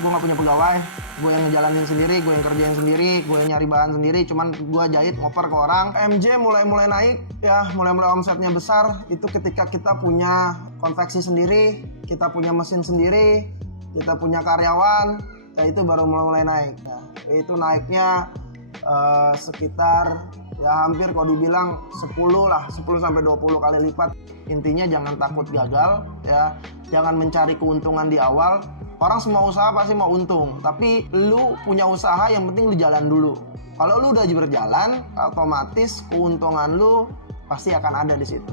gue nggak punya pegawai, gue yang ngejalanin sendiri, gue yang kerjain sendiri, gue yang nyari bahan sendiri, cuman gue jahit ngoper ke orang. MJ mulai naik ya, mulai omsetnya besar itu ketika kita punya konveksi sendiri, kita punya mesin sendiri, kita punya karyawan, ya itu baru mulai naik. Nah, itu naiknya sekitar ya hampir kalau dibilang 10 sampai 20 kali lipat. Intinya jangan takut gagal ya, jangan mencari keuntungan di awal. Orang semua usaha pasti mau untung, tapi lu punya usaha yang penting lu jalan dulu. Kalau lu udah berjalan, otomatis keuntungan lu pasti akan ada di situ.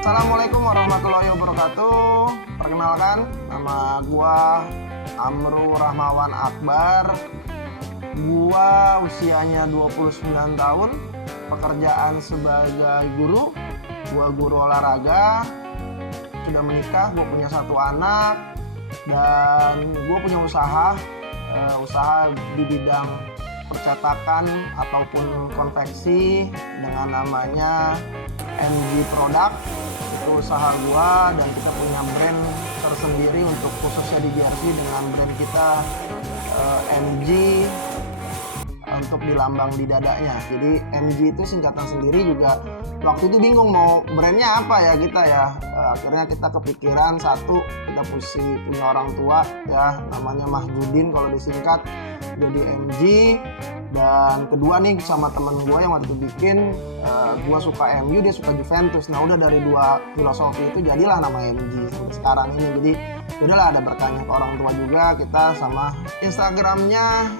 Assalamualaikum warahmatullahi wabarakatuh. Perkenalkan, nama gua Amru Rahmawan Akbar. Gua usianya 29 tahun, pekerjaan sebagai guru. Gua guru olahraga, sudah menikah, gua punya 1 anak, dan gua punya usaha di bidang percetakan ataupun konveksi dengan namanya MG Product. Itu usaha gua, dan kita punya brand tersendiri untuk khususnya di jersey dengan brand kita MG untuk di lambang di dadanya. Jadi MG itu singkatan sendiri juga. Waktu itu bingung mau brandnya apa ya kita ya. Akhirnya kita kepikiran satu, kita punya orang tua ya, namanya Mahjudin kalau disingkat, jadi MG. Dan kedua nih sama temen gue yang waktu itu bikin, gue suka MU, dia suka Juventus. Nah udah dari 2 filosofi itu jadilah nama MG sampai sekarang ini. Jadi udahlah, ada berkahnya ke orang tua juga. Kita sama Instagramnya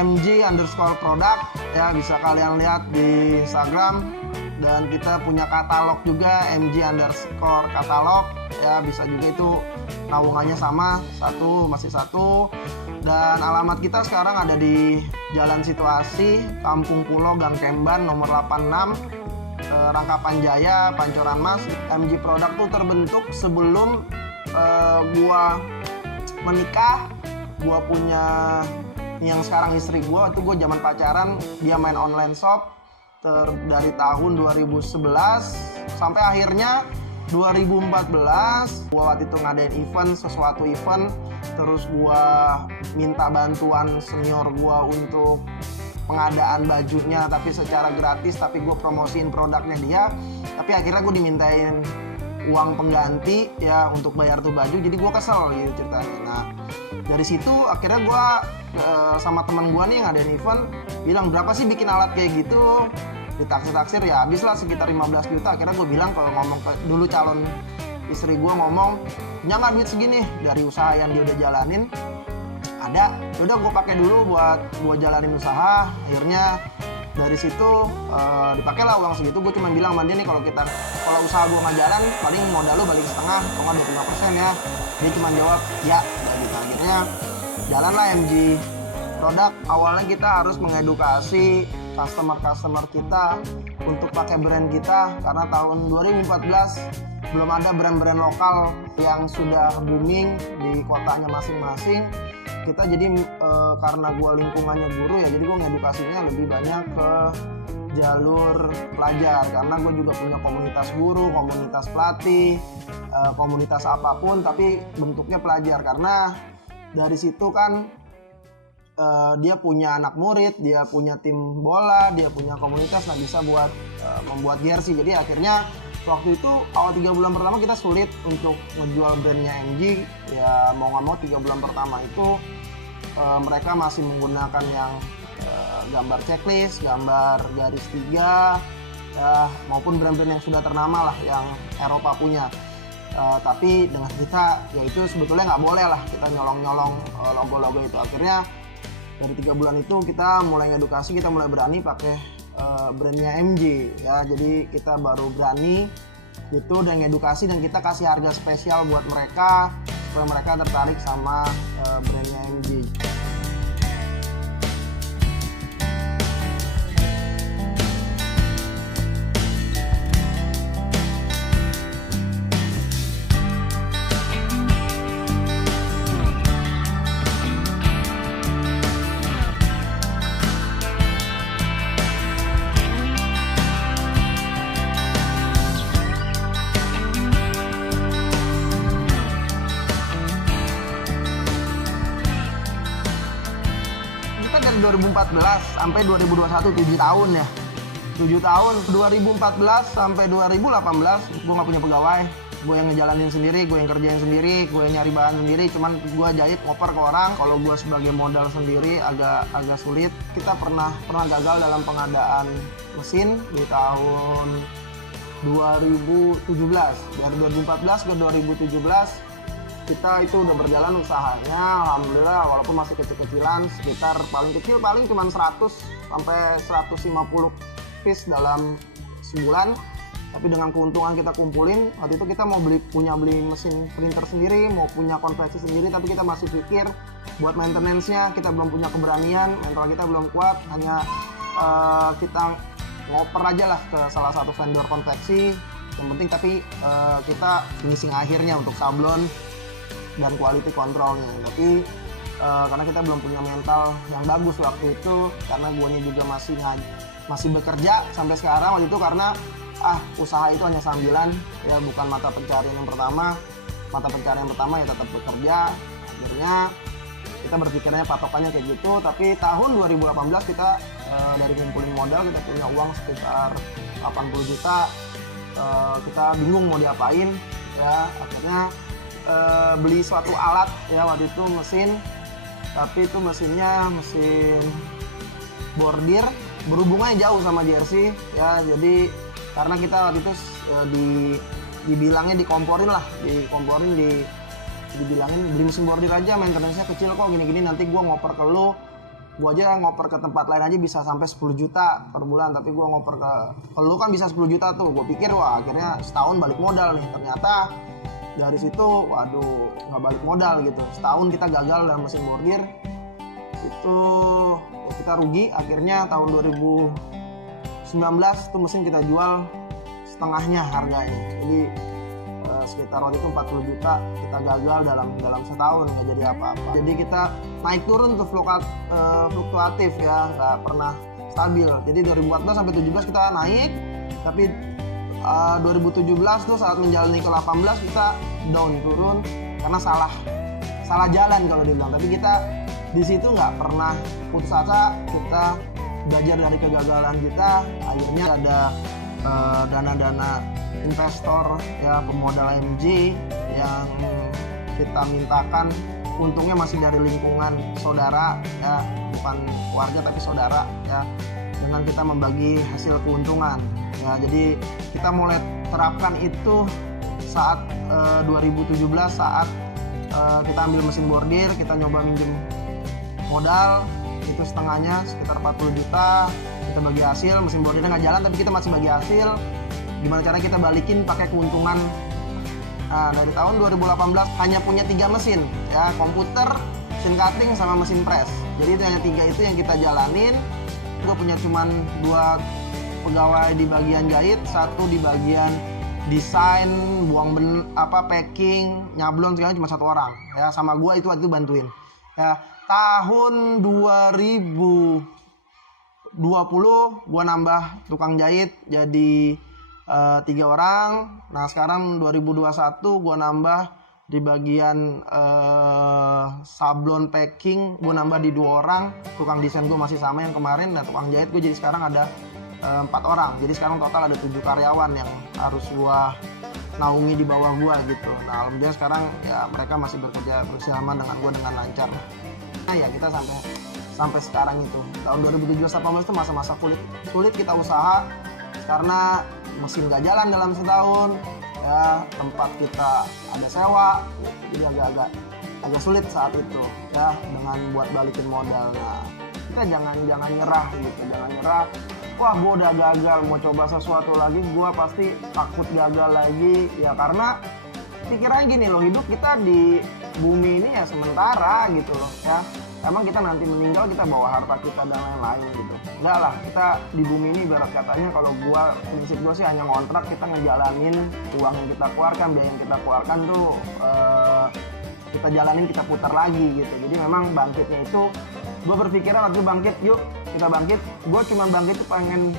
MG_product ya, bisa kalian lihat di Instagram. Dan kita punya katalog juga, MG_katalog ya, bisa juga. Itu naungannya sama, masih satu. Dan alamat kita sekarang ada di Jalan Situasi, Kampung Pulo, Gang Kemban, nomor 86, Rangkapan Jaya, Pancoran Mas. MG Product tuh terbentuk sebelum gua menikah. Gua punya yang sekarang istri gua, itu gua zaman pacaran, dia main online shop dari tahun 2011 sampai akhirnya 2014 gua waktu itu ngadain suatu event, terus gua minta bantuan senior gua untuk pengadaan bajunya tapi secara gratis, tapi gua promosiin produknya dia, tapi akhirnya gua dimintain uang pengganti ya untuk bayar tuh baju. Jadi gua kesel gitu ceritanya. Nah dari situ akhirnya gua sama teman gua nih yang ngadain event bilang, berapa sih bikin alat kayak gitu? Ditaksir ya habislah sekitar 15 juta. Akhirnya gue bilang, kalau ngomong ke dulu calon istri gue, ngomong jangan duit segini dari usaha yang dia udah jalanin ada, udah gue pakai dulu buat gue jalanin usaha. Akhirnya dari situ dipakailah uang segitu. Gue cuma bilang sama dia nih, kalau usaha gue nggak jalan paling modal lu balik setengah atau nggak 25% ya. Dia cuma jawab ya, udah gitu. Akhirnya jalanlah MG Product. Awalnya kita harus mengedukasi customer kita untuk pakai brand kita, karena tahun 2014 belum ada brand-brand lokal yang sudah booming di kotanya masing-masing. Kita jadi karena gue lingkungannya guru ya, jadi gue ngedukasinya lebih banyak ke jalur pelajar, karena gue juga punya komunitas guru, komunitas pelatih, komunitas apapun tapi bentuknya pelajar. Karena dari situ kan dia punya anak murid, dia punya tim bola, dia punya komunitas, nah bisa buat membuat jersey. Jadi akhirnya waktu itu awal 3 bulan pertama kita sulit untuk menjual brandnya MG ya, mau nggak mau 3 bulan pertama itu mereka masih menggunakan yang gambar checklist, gambar garis 3, ya, maupun brand-brand yang sudah ternama lah yang Eropa punya. Tapi dengan kita ya itu sebetulnya nggak boleh lah kita nyolong-nyolong logo-logo itu. Akhirnya dari 3 bulan itu kita mulai edukasi, kita mulai berani pakai brandnya MG ya. Jadi kita baru berani itu dan edukasi, dan kita kasih harga spesial buat mereka supaya mereka tertarik sama brandnya MG. Dari 2014 sampai 2021 7 tahun ya. 7 tahun 2014 sampai 2018 gue nggak punya pegawai, gue yang ngejalanin sendiri, gue yang kerjain sendiri, gue yang nyari bahan sendiri. Cuman gue jahit ngoper ke orang. Kalau gue sebagai modal sendiri agak sulit. Kita pernah gagal dalam pengadaan mesin di tahun 2017. Dari 2014 ke 2017 kita itu udah berjalan usahanya, alhamdulillah, walaupun masih kecil-kecilan, sekitar paling kecil cuma 100 sampai 150 piece dalam sebulan. Tapi dengan keuntungan kita kumpulin, waktu itu kita mau beli mesin printer sendiri, mau punya konveksi sendiri, tapi kita masih pikir buat maintenance-nya kita belum punya keberanian, mental kita belum kuat, hanya kita ngoper aja lah ke salah satu vendor konveksi yang penting, tapi kita finishing akhirnya untuk sablon dan quality controlnya. Tapi karena kita belum punya mental yang bagus waktu itu, karena guanya juga masih bekerja sampai sekarang waktu itu, karena usaha itu hanya sambilan ya, bukan mata pencarian yang pertama. Mata pencarian pertama ya tetap bekerja. Akhirnya kita berpikirnya patokannya kayak gitu. Tapi tahun 2018 kita dari kumpulin modal, kita punya uang sekitar 80 juta. Kita bingung mau diapain ya, akhirnya beli suatu alat ya, waktu itu mesin, tapi itu mesin bordir, berhubungannya jauh sama jersey ya. Jadi karena kita waktu itu dibilangnya dibilangin beli mesin bordir aja, maintenance-nya kecil kok, gini-gini, nanti gua ngoper ke lo. Gua aja ngoper ke tempat lain aja bisa sampai 10 juta per bulan, tapi gua ngoper ke lu kan bisa 10 juta tuh. Gua pikir wah akhirnya setahun balik modal nih. Ternyata dari situ waduh nggak balik modal gitu. Setahun kita gagal dalam mesin bordir itu, kita rugi. Akhirnya tahun 2019 tuh mesin kita jual setengahnya harganya, jadi sekitar waktu itu 40 juta. Kita gagal dalam setahun, nggak jadi apa-apa. Jadi kita naik turun tuh fluktuatif ya, nggak pernah stabil. Jadi 2014 sampai 17 kita naik, tapi 2017 tuh saat menjalani ke 18 kita down, turun karena salah jalan kalau dibilang. Tapi kita di situ nggak pernah putus asa, kita belajar dari kegagalan kita. Akhirnya ada dana-dana investor ya, pemodal MG yang kita mintakan. Untungnya masih dari lingkungan saudara ya, bukan keluarga tapi saudara ya, dengan kita membagi hasil keuntungan ya. Jadi kita mulai terapkan itu saat 2017, saat kita ambil mesin bordir, kita nyoba minjem modal itu setengahnya sekitar 40 juta, kita bagi hasil. Mesin bordirnya nggak jalan tapi kita masih bagi hasil. Gimana cara kita balikin pakai keuntungan. Nah, dari tahun 2018 hanya punya 3 mesin ya, komputer, mesin cutting sama mesin press. Jadi itu hanya 3 itu yang kita jalanin. Gue punya cuman 2 pegawai di bagian jahit, 1 di bagian desain, packing, nyablon segala, cuma 1 orang ya, sama gue itu waktu itu bantuin ya. Tahun 2020 gue nambah tukang jahit jadi 3 orang. Nah sekarang 2021 gue nambah di bagian sablon packing, gue nambah di 2 orang. Tukang desain gue masih sama yang kemarin, dan tukang jahit gue jadi sekarang ada 4 orang. Jadi sekarang total ada 7 karyawan yang harus gue naungi di bawah gue gitu. Nah alhamdulillah sekarang ya mereka masih bekerja bersama dengan gue dengan lancar. Nah ya kita sampai sekarang itu tahun 2017-18 itu masa-masa sulit kita usaha. karena mesin nggak jalan dalam setahun, ya tempat kita ada sewa, jadi agak sulit saat itu ya dengan buat balikin modal. Nah, kita jangan nyerah gitu, jangan nyerah. Wah, gue udah gagal, mau coba sesuatu lagi, gue pasti takut gagal lagi. Ya karena pikirannya gini loh, hidup kita di bumi ini ya sementara gitu loh ya. Emang kita nanti meninggal kita bawa harta kita dan lain-lain gitu. Enggak lah, kita di bumi ini ibarat katanya kalau prinsip gue sih hanya ngontrak, kita ngejalanin uang yang kita keluarkan, biaya yang kita keluarkan tuh kita jalanin, kita putar lagi gitu. Jadi memang bangkitnya itu, gue berpikiran waktu bangkit, yuk kita bangkit. Gue cuma bangkit tuh pengen,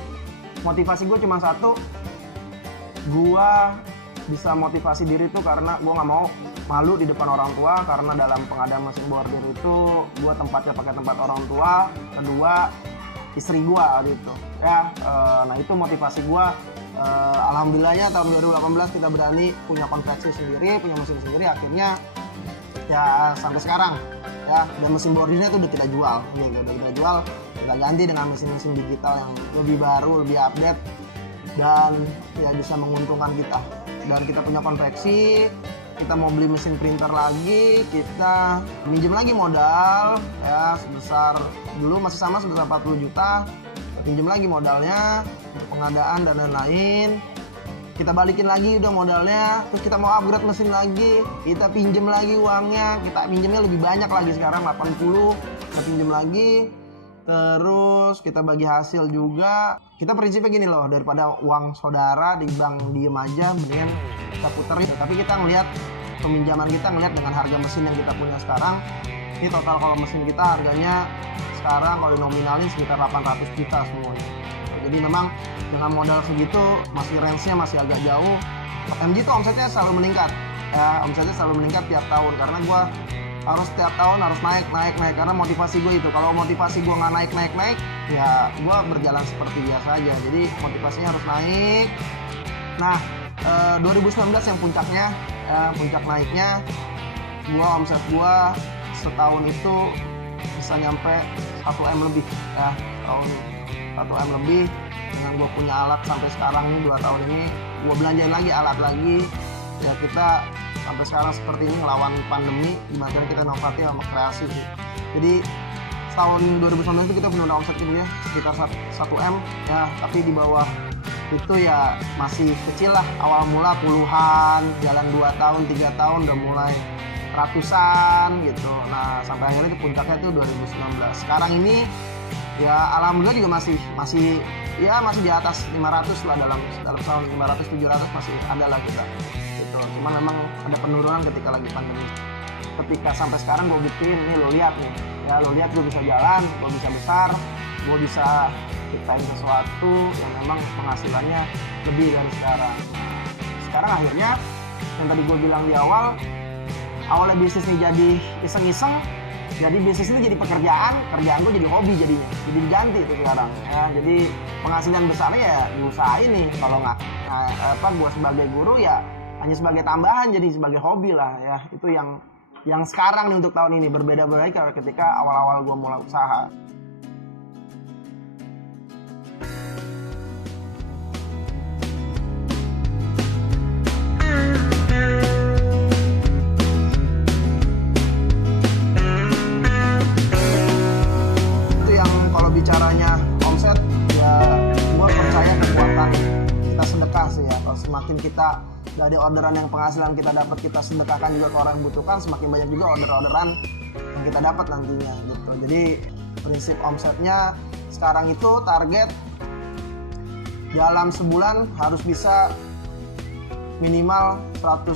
motivasi gue cuma satu, gue bisa motivasi diri tuh karena gue nggak mau malu di depan orang tua, karena dalam pengadaan mesin bordir itu gue tempatnya pakai tempat orang tua, kedua istri gue gitu ya. Nah itu motivasi gue. Alhamdulillahnya tahun 2018 kita berani punya konveksi sendiri, punya mesin sendiri, akhirnya ya sampai sekarang ya. Dan mesin bordirnya itu udah kita jual, kita ganti dengan mesin-mesin digital yang lebih baru, lebih update, dan ya bisa menguntungkan kita. Dan kita punya konveksi, kita mau beli mesin printer lagi, kita minjem lagi modal ya sebesar, dulu masih sama sebesar 40 juta, pinjem lagi modalnya untuk pengadaan dan lain-lain. Kita balikin lagi udah modalnya, terus kita mau upgrade mesin lagi, kita pinjem lagi uangnya, kita pinjemnya lebih banyak lagi sekarang 80, kita pinjem lagi. Terus kita bagi hasil juga. Kita prinsipnya gini loh, daripada uang saudara di bank diem aja, mendingan kita puterin. Tapi kita ngelihat peminjaman kita, ngelihat dengan harga mesin yang kita punya sekarang, ini total kalau mesin kita harganya sekarang kalau nominalin sekitar 800 juta semuanya. Jadi memang dengan modal segitu masih range-nya masih agak jauh. MG itu omsetnya selalu meningkat ya, omsetnya selalu meningkat tiap tahun, karena gue harus setiap tahun harus naik karena motivasi gue itu. Kalau motivasi gue nggak naik ya gue berjalan seperti biasa aja. Jadi motivasinya harus naik. Nah 2019 yang puncaknya, puncak naiknya, omset gue setahun itu bisa nyampe 1M lebih ya, tahun 1M lebih. Dengan gue punya alat sampai sekarang nih 2 tahun ini, gue belanjain lagi alat lagi ya. Kita sampai sekarang seperti ini ngelawan pandemi, gimana kita inovatif sama kreasi sih. Jadi tahun 2019 itu kita punya omset ya sekitar 1M ya, tapi di bawah itu ya masih kecil lah. Awal mula puluhan, jalan 2 tahun 3 tahun udah mulai ratusan gitu. Nah sampai akhirnya itu puncaknya itu 2019. Sekarang ini ya alhamdulillah juga masih di atas 500 lah, dalam tahun 500-700 masih ada lah kita. Cuman memang ada penurunan ketika lagi pandemi. Ketika sampai sekarang gue buktiin, nih lo lihat nih ya, lo lihat gue bisa jalan, gue bisa besar, gue bisa ciptain sesuatu yang memang penghasilannya lebih dari sekarang. Sekarang akhirnya yang tadi gue bilang di awalnya bisnis ini jadi iseng-iseng, jadi bisnis ini jadi kerjaan gue jadi hobi jadinya, jadi diganti itu sekarang ya. Jadi penghasilan besarnya ya diusahain nih, kalau nggak gue sebagai guru ya hanya sebagai tambahan, jadi sebagai hobi lah ya. Itu yang sekarang nih untuk tahun ini berbeda kalau ketika awal-awal gue mulai usaha. Itu yang kalau bicaranya omset ya, gue percaya kekuatan kita sedekah sih ya. Kalau semakin kita dari orderan yang penghasilan kita dapat, kita sedekahkan juga ke orang yang butuhkan, semakin banyak juga orderan yang kita dapat nantinya gitu. Jadi prinsip omsetnya sekarang itu target dalam sebulan harus bisa minimal 1000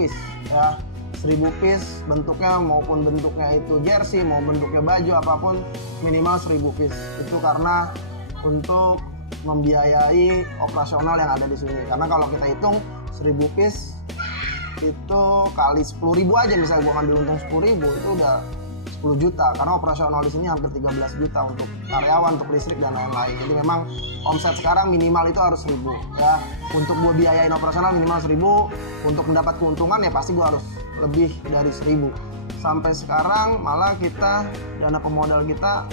piece ya. 1000 piece bentuknya, maupun bentuknya itu jersey, mau bentuknya baju apapun, minimal 1000 piece. Itu karena untuk membiayai operasional yang ada di sini. Karena kalau kita hitung 1000 piece itu kali 10.000 aja, misalnya gue ngambil untung 10.000 itu udah 10 juta. Karena operasional di sini hampir 13 juta untuk karyawan, untuk listrik dan lain-lain. Jadi memang omset sekarang minimal itu harus 1000 ya. Untuk gue biayain operasional minimal 1000, untuk mendapat keuntungan ya pasti gue harus lebih dari 1000. Sampai sekarang malah kita dana pemodal kita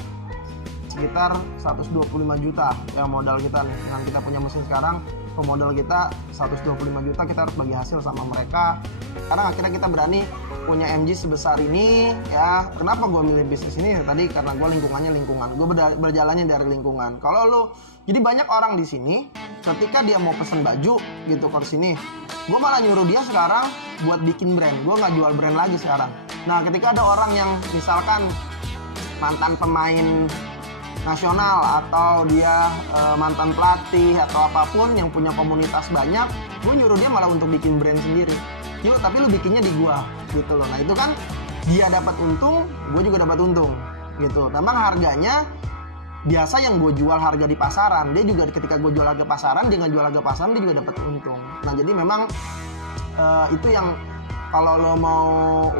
sekitar 125 juta ya modal kita nih. Dengan kita punya mesin sekarang, pemodal kita 125 juta, kita harus bagi hasil sama mereka. Sekarang akhirnya kita berani punya MG sebesar ini ya. Kenapa gue milih bisnis ini? Tadi karena gue lingkungan. Gue berjalannya dari lingkungan. Kalau lu, jadi banyak orang di sini ketika dia mau pesen baju gitu ke sini, gue malah nyuruh dia sekarang buat bikin brand. Gue nggak jual brand lagi sekarang. Nah, ketika ada orang yang misalkan mantan pemain nasional atau dia mantan pelatih atau apapun yang punya komunitas banyak, gue nyuruh dia malah untuk bikin brand sendiri. Yuk, tapi lu bikinnya di gua gitu loh. Nah, itu kan dia dapat untung, gue juga dapat untung gitu. Memang harganya biasa yang gue jual harga di pasaran, dia juga ketika gue jual harga pasaran, dia nggak jual harga pasaran, dia juga dapat untung. Nah, jadi memang itu yang kalau lo mau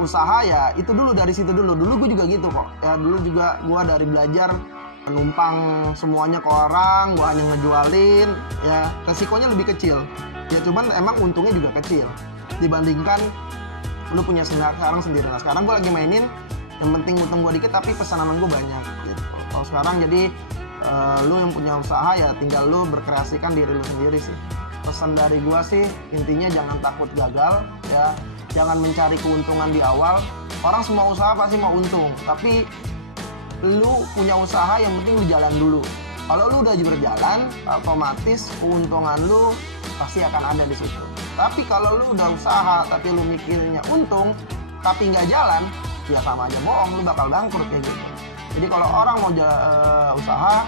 usaha ya itu dulu, dari situ dulu. Dulu gue juga gitu kok. Ya dulu juga gue dari belajar numpang semuanya ke orang, gue hanya ngejualin. Ya resikonya lebih kecil. Ya cuman emang untungnya juga kecil dibandingkan lo punya sekarang sendiri. Nah, sekarang gue lagi mainin, yang penting untung gue dikit tapi pesanan gue banyak. Gitu. Kalau sekarang jadi lo yang punya usaha ya tinggal lo berkreasikan diri lo sendiri sih. Pesan dari gue sih intinya jangan takut gagal ya. Jangan mencari keuntungan di awal. Orang semua usaha pasti mau untung, tapi lu punya usaha yang penting lu jalan dulu. Kalau lu udah berjalan, otomatis keuntungan lu pasti akan ada di situ. Tapi kalau lu udah usaha tapi lu mikirnya untung tapi nggak jalan, ya sama aja bohong, lu bakal bangkrut kayak gitu. Jadi kalau orang mau usaha,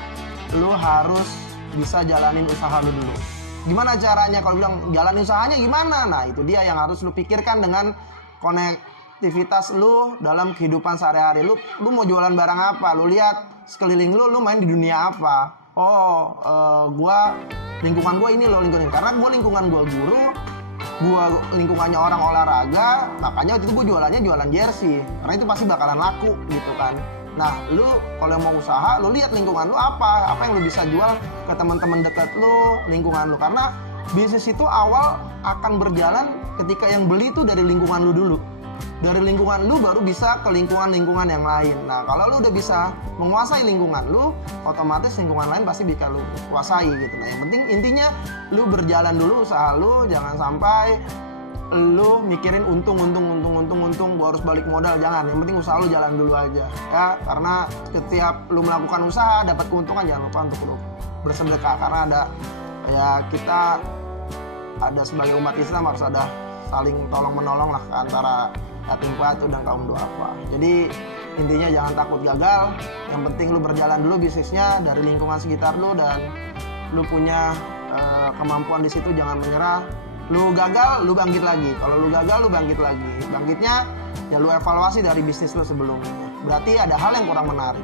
lu harus bisa jalanin usaha lu dulu. Gimana caranya? Kalau bilang jalan usahanya gimana? Nah, itu dia yang harus lu pikirkan dengan konektivitas lu dalam kehidupan sehari-hari. Lu mau jualan barang apa? Lu lihat sekeliling lu main di dunia apa? Lingkungan gua ini loh lingkungan. Karena gua lingkungan gua guru, gua lingkungannya orang olahraga, makanya waktu itu gua jualan jersey. Karena itu pasti bakalan laku gitu kan. Nah, lu kalau mau usaha, lu lihat lingkungan lu apa yang lu bisa jual ke teman-teman dekat lu, lingkungan lu. Karena bisnis itu awal akan berjalan ketika yang beli itu dari lingkungan lu dulu. Dari lingkungan lu baru bisa ke lingkungan-lingkungan yang lain. Nah, kalau lu udah bisa menguasai lingkungan lu, otomatis lingkungan lain pasti bisa lu kuasai gitu. Nah, yang penting intinya lu berjalan dulu usaha lu, jangan sampai lu mikirin untung, gua harus balik modal, jangan. Yang penting usaha lu jalan dulu aja ya, karena setiap lu melakukan usaha dapat keuntungan, jangan lupa untuk lu bersedekah, karena kita ada sebagai umat Islam harus ada saling tolong menolong lah antara yatim piatu dan kaum duafa. Jadi intinya jangan takut gagal, yang penting lu berjalan dulu bisnisnya dari lingkungan sekitar lu dan lu punya kemampuan di situ, jangan menyerah. Lu gagal, lu bangkit lagi. Kalau lu gagal, lu bangkit lagi. Bangkitnya, ya lu evaluasi dari bisnis lu sebelumnya. Berarti ada hal yang kurang menarik.